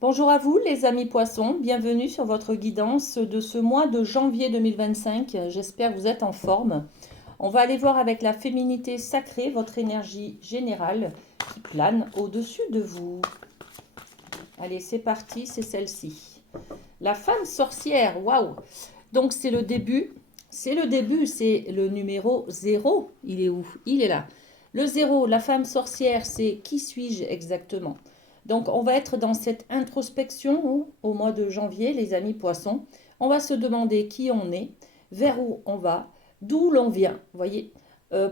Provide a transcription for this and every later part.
Bonjour à vous les amis poissons, bienvenue sur votre guidance de ce mois de janvier 2025. J'espère que vous êtes en forme. On va aller voir avec la féminité sacrée votre énergie générale qui plane au-dessus de vous. Allez, c'est parti, c'est celle-ci. La femme sorcière, waouh! Donc c'est le début, c'est le numéro 0. Il est où? Il est là. Le 0, la femme sorcière, c'est qui suis-je exactement? Donc on va être dans cette introspection au mois de janvier, les amis poissons. On va se demander qui on est, vers où on va, d'où l'on vient, voyez,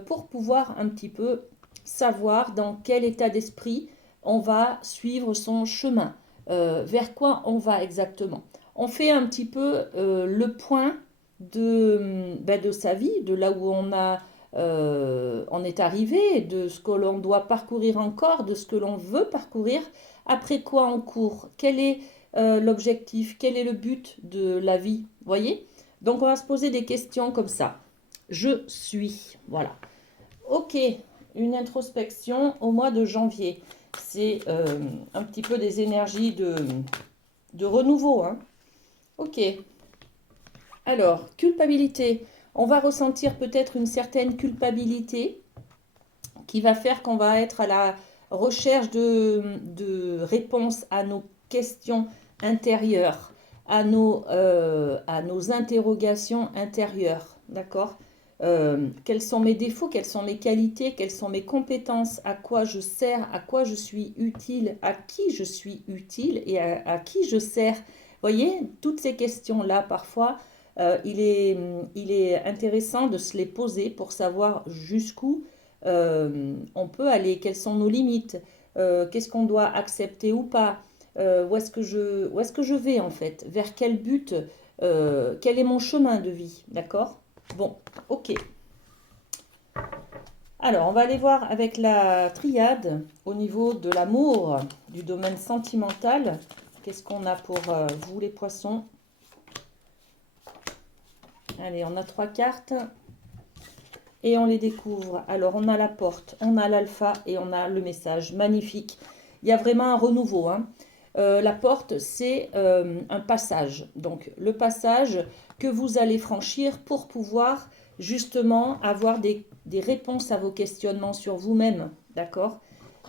pour pouvoir un petit peu savoir dans quel état d'esprit on va suivre son chemin, vers quoi on va exactement. On fait un petit peu le point de sa vie, de là où on est arrivé, de ce que l'on doit parcourir encore, de ce que l'on veut parcourir, après quoi on court, quel est l'objectif, quel est le but de la vie, voyez? Donc on va se poser des questions comme ça. Je suis, voilà. Ok, une introspection au mois de janvier. C'est un petit peu des énergies de renouveau, hein. Ok. Alors, culpabilité. On va ressentir peut-être une certaine culpabilité qui va faire qu'on va être à la recherche de réponses à nos questions intérieures, à nos interrogations intérieures. D'accord? Quels sont mes défauts, quelles sont mes qualités, quelles sont mes compétences, à quoi je sers, à quoi je suis utile, à qui je suis utile et à qui je sers. Voyez, toutes ces questions-là, parfois, il est intéressant de se les poser pour savoir jusqu'où on peut aller, quelles sont nos limites, qu'est-ce qu'on doit accepter ou pas, où est-ce que je vais en fait, vers quel but, quel est mon chemin de vie, d'accord? Bon, ok. Alors, on va aller voir avec la triade au niveau de l'amour, du domaine sentimental. Qu'est-ce qu'on a pour vous les poissons? Allez, on a 3 cartes et on les découvre. Alors, on a la porte, on a l'alpha et on a le message. Magnifique. Il y a vraiment un renouveau, hein. La porte, c'est un passage. Donc, le passage que vous allez franchir pour pouvoir justement avoir des réponses à vos questionnements sur vous-même. D'accord?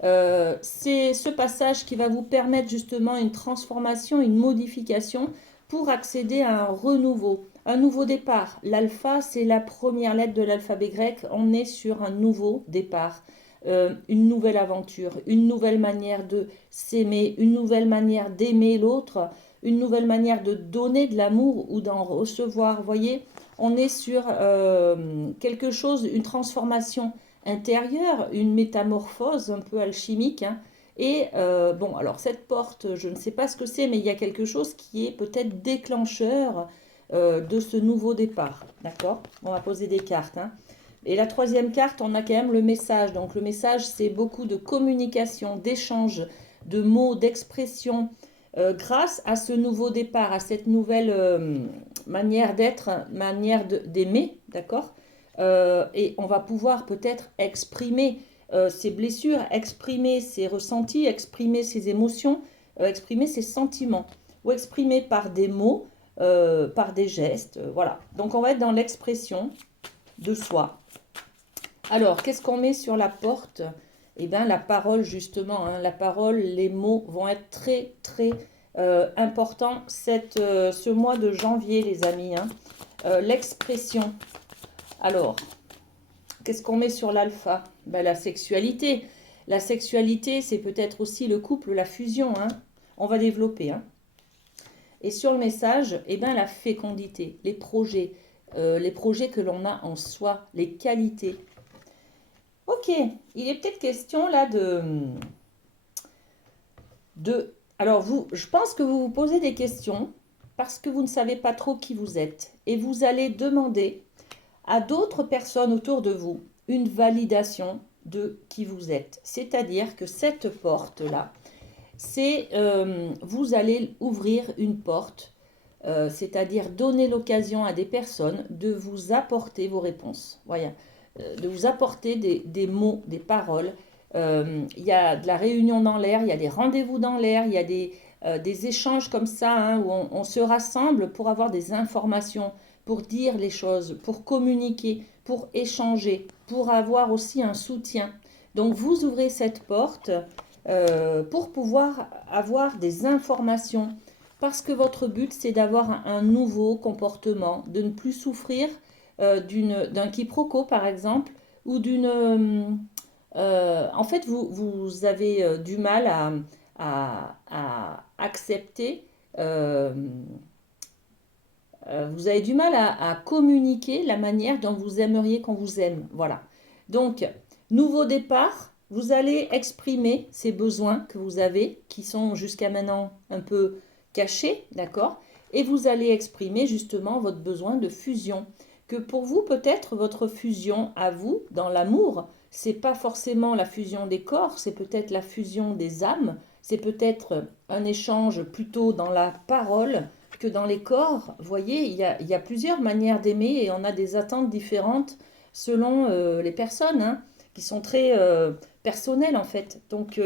C'est ce passage qui va vous permettre justement une transformation, une modification pour accéder à un renouveau, un nouveau départ. L'alpha, c'est la première lettre de l'alphabet grec. On est sur un nouveau départ, une nouvelle aventure, une nouvelle manière de s'aimer, une nouvelle manière d'aimer l'autre, une nouvelle manière de donner de l'amour ou d'en recevoir. Voyez, on est sur quelque chose, une transformation intérieure, une métamorphose un peu alchimique, hein. Et bon, alors cette porte, je ne sais pas ce que c'est, mais il y a quelque chose qui est peut-être déclencheur de ce nouveau départ. D'accord? On va poser des cartes, hein. Et la troisième carte, on a quand même le message. Donc le message, c'est beaucoup de communication, d'échange, de mots, d'expression, grâce à ce nouveau départ, à cette nouvelle manière d'être, manière d'aimer, d'accord? Et on va pouvoir peut-être exprimer ses blessures, exprimer ses ressentis, exprimer ses émotions, exprimer ses sentiments, ou exprimer par des mots, par des gestes, voilà. Donc on va être dans l'expression de soi. Alors, qu'est-ce qu'on met sur la porte? Eh bien, la parole, justement, hein, la parole, les mots vont être très, très importants ce mois de janvier, les amis, hein. L'expression. Alors, qu'est-ce qu'on met sur l'alpha? Ben, la sexualité. La sexualité, c'est peut-être aussi le couple, la fusion, hein. On va développer, hein. Et sur le message, eh ben, la fécondité, les projets que l'on a en soi, les qualités. Ok, il est peut-être question là Alors je pense que vous vous posez des questions parce que vous ne savez pas trop qui vous êtes. Et vous allez demander à d'autres personnes autour de vous une validation de qui vous êtes. C'est-à-dire que cette porte-là, vous allez ouvrir une porte, c'est-à-dire donner l'occasion à des personnes de vous apporter vos réponses. Voilà, de vous apporter des mots, des paroles. Il y a de la réunion dans l'air, il y a des rendez-vous dans l'air, il y a des échanges comme ça, hein, où on se rassemble pour avoir des informations, pour dire les choses, pour communiquer, pour échanger, pour avoir aussi un soutien. Donc vous ouvrez cette porte pour pouvoir avoir des informations, parce que votre but c'est d'avoir un nouveau comportement, de ne plus souffrir d'un quiproquo par exemple, ou en fait, vous avez du mal à accepter, euh, vous avez du mal à communiquer la manière dont vous aimeriez qu'on vous aime. Voilà. Donc, nouveau départ, vous allez exprimer ces besoins que vous avez, qui sont jusqu'à maintenant un peu cachés, d'accord? Et vous allez exprimer justement votre besoin de fusion. Que pour vous, peut-être, votre fusion à vous, dans l'amour, c'est pas forcément la fusion des corps, c'est peut-être la fusion des âmes, c'est peut-être un échange plutôt dans la parole que dans les corps. Vous voyez, il y a plusieurs manières d'aimer et on a des attentes différentes selon les personnes, hein, qui sont très personnelles en fait. Donc,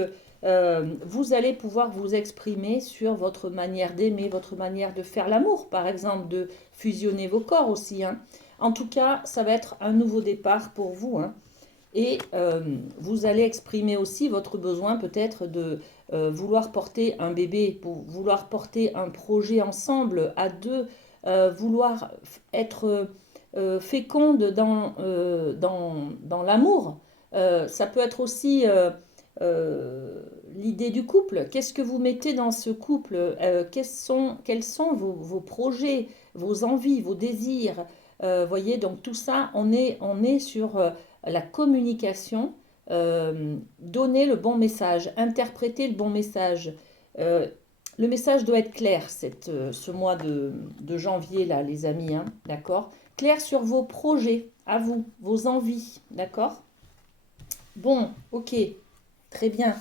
vous allez pouvoir vous exprimer sur votre manière d'aimer, votre manière de faire l'amour, par exemple, de fusionner vos corps aussi, hein. En tout cas, ça va être un nouveau départ pour vous, hein. Et vous allez exprimer aussi votre besoin peut-être de vouloir porter un bébé, pour vouloir porter un projet ensemble, à deux, vouloir être féconde dans l'amour. Ça peut être aussi l'idée du couple. Qu'est-ce que vous mettez dans ce couple? Quels sont vos projets, vos envies, vos désirs? Voyez, donc tout ça, on est sur la communication, donner le bon message, interpréter le bon message. Euh, le message doit être clair ce mois de janvier, là, les amis, hein, d'accord? Clair sur vos projets, à vous, vos envies, d'accord? Bon, ok, très bien.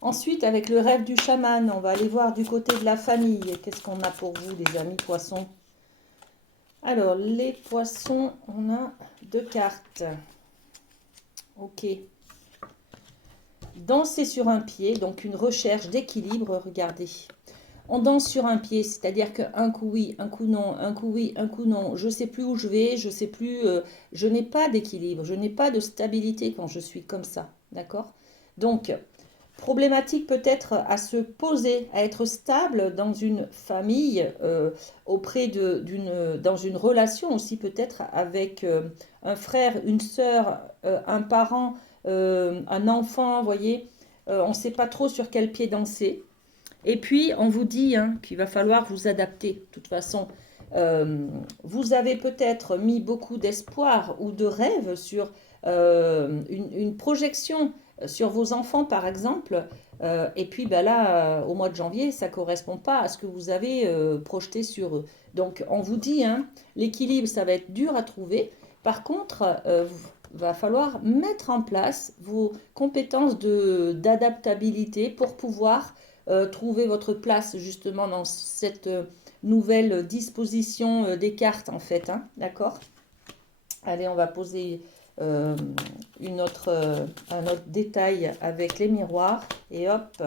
Ensuite, avec le rêve du chaman, on va aller voir du côté de la famille. Qu'est-ce qu'on a pour vous, les amis poissons? Alors, les poissons, on a deux cartes. Ok. Danser sur un pied, donc une recherche d'équilibre, regardez. On danse sur un pied, c'est-à-dire qu'un coup oui, un coup non, un coup oui, un coup non. Je ne sais plus où je vais, je sais plus, je n'ai pas d'équilibre, je n'ai pas de stabilité quand je suis comme ça, d'accord? Donc, problématique peut-être à se poser, à être stable dans une famille, dans une relation aussi peut-être avec un frère, une sœur, un parent, un enfant, vous voyez, on ne sait pas trop sur quel pied danser. Et puis, on vous dit hein, qu'il va falloir vous adapter. De toute façon, vous avez peut-être mis beaucoup d'espoir ou de rêve sur une projection sur vos enfants, par exemple. Et puis, ben là, au mois de janvier, ça ne correspond pas à ce que vous avez projeté sur eux. Donc, on vous dit, hein, l'équilibre, ça va être dur à trouver. Par contre, va falloir mettre en place vos compétences d'adaptabilité pour pouvoir trouver votre place justement dans cette nouvelle disposition des cartes en fait, hein, d'accord? Allez, on va poser euh, un autre détail avec les miroirs et hop,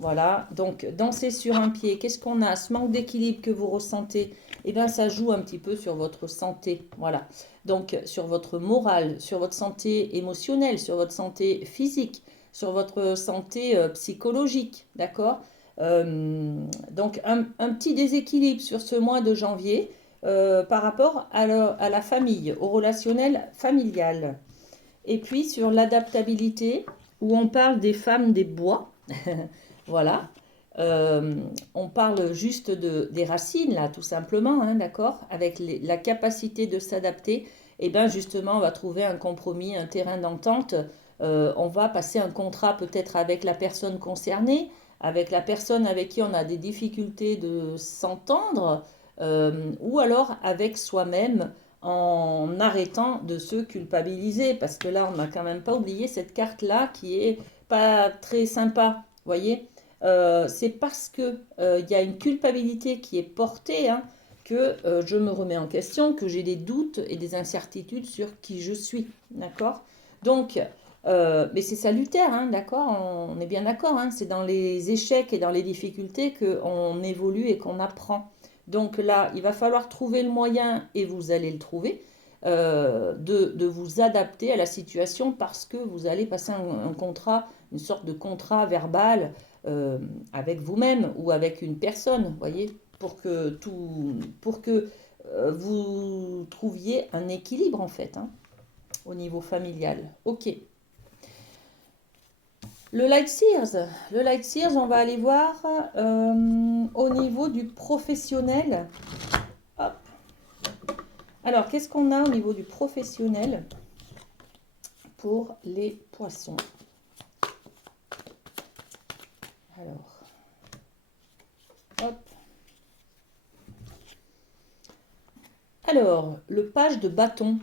voilà. Donc danser sur un pied, qu'est-ce qu'on a? Ce manque d'équilibre que vous ressentez, eh bien ça joue un petit peu sur votre santé, voilà. Donc sur votre morale, sur votre santé émotionnelle, sur votre santé physique, sur votre santé psychologique, d'accord? Donc un petit déséquilibre sur ce mois de janvier par rapport à la famille, au relationnel familial. Et puis sur l'adaptabilité, où on parle des femmes des bois, voilà. On parle juste des racines, là, tout simplement, hein, d'accord? Avec la capacité de s'adapter, et bien justement, on va trouver un compromis, un terrain d'entente. On va passer un contrat peut-être avec la personne concernée, avec la personne avec qui on a des difficultés de s'entendre, ou alors avec soi-même en arrêtant de se culpabiliser, parce que là, on n'a quand même pas oublié cette carte-là qui est pas très sympa, vous voyez? C'est parce que il y a une culpabilité qui est portée hein, que je me remets en question, que j'ai des doutes et des incertitudes sur qui je suis, d'accord? Donc, Mais c'est salutaire, hein, d'accord? On est bien d'accord, hein, c'est dans les échecs et dans les difficultés qu'on évolue et qu'on apprend. Donc là, il va falloir trouver le moyen, et vous allez le trouver, de vous adapter à la situation parce que vous allez passer un contrat, une sorte de contrat verbal euh, avec vous-même ou avec une personne, voyez, pour que vous trouviez un équilibre en fait, hein, au niveau familial. Ok. Le Light Sears, on va aller voir au niveau du professionnel. Hop. Alors, qu'est-ce qu'on a au niveau du professionnel pour les poissons? Alors, hop. Alors, le page de bâton.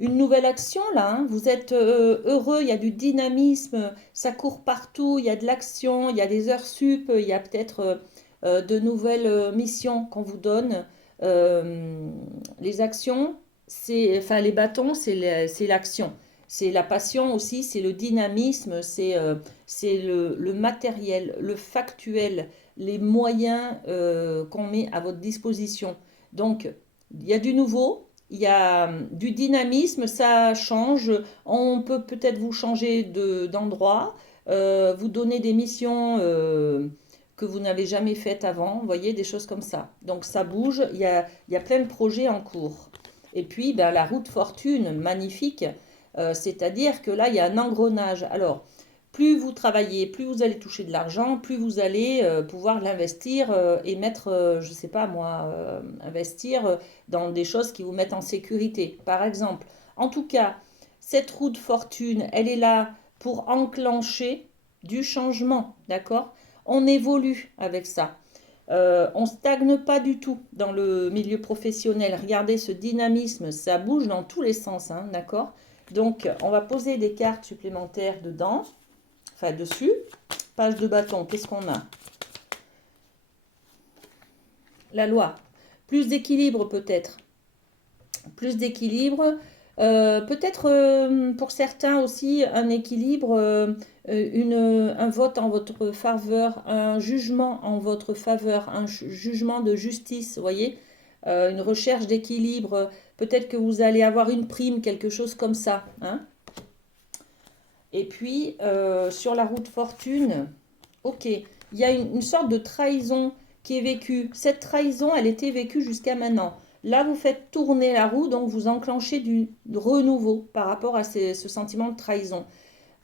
Une nouvelle action là, hein. Vous êtes heureux, il y a du dynamisme, ça court partout, il y a de l'action, il y a des heures sup, il y a peut-être de nouvelles missions qu'on vous donne. Euh, les actions, enfin les bâtons, c'est l'action. C'est la passion aussi, c'est le dynamisme, c'est le matériel, le factuel, les moyens qu'on met à votre disposition. Donc, il y a du nouveau, il y a du dynamisme, ça change. On peut peut-être vous changer d'endroit, vous donner des missions que vous n'avez jamais faites avant, vous voyez, des choses comme ça. Donc ça bouge, il y a plein de projets en cours. Et puis ben, la route fortune, magnifique, c'est-à-dire que là, il y a un engrenage. Alors, plus vous travaillez, plus vous allez toucher de l'argent, plus vous allez pouvoir l'investir et mettre, je ne sais pas moi, investir dans des choses qui vous mettent en sécurité, par exemple. En tout cas, cette roue de fortune, elle est là pour enclencher du changement, d'accord? On évolue avec ça. On stagne pas du tout dans le milieu professionnel. Regardez ce dynamisme, ça bouge dans tous les sens, hein, d'accord? Donc, on va poser des cartes supplémentaires dedans, enfin dessus. Page de bâton, qu'est-ce qu'on a? La loi. Plus d'équilibre peut-être. Plus d'équilibre. Peut-être pour certains aussi un équilibre, un vote en votre faveur, un jugement en votre faveur, un jugement de justice, vous voyez, une recherche d'équilibre. Peut-être que vous allez avoir une prime, quelque chose comme ça, hein. Et puis sur la route fortune, ok, il y a une sorte de trahison qui est vécue. Cette trahison, elle était vécue jusqu'à maintenant. Là, vous faites tourner la roue, donc vous enclenchez du renouveau par rapport à ce sentiment de trahison.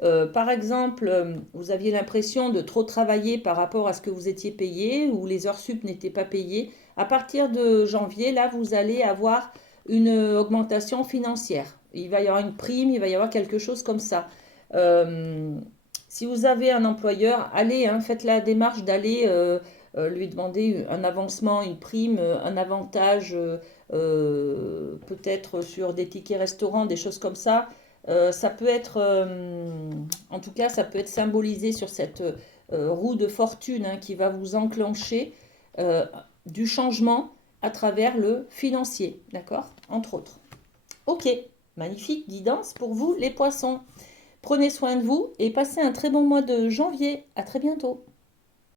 Par exemple, vous aviez l'impression de trop travailler par rapport à ce que vous étiez payé ou les heures sup n'étaient pas payées. À partir de janvier, là, vous allez avoir une augmentation financière. Il va y avoir une prime, il va y avoir quelque chose comme ça. Euh, Si vous avez un employeur, allez, hein, faites la démarche d'aller lui demander un avancement, une prime, un avantage, peut-être sur des tickets restaurants, des choses comme ça. Ça peut être, en tout cas, ça peut être symbolisé sur cette roue de fortune hein, qui va vous enclencher euh, du changement à travers le financier, d'accord? Entre autres. Ok, magnifique guidance pour vous les poissons. Prenez soin de vous et passez un très bon mois de janvier. À très bientôt.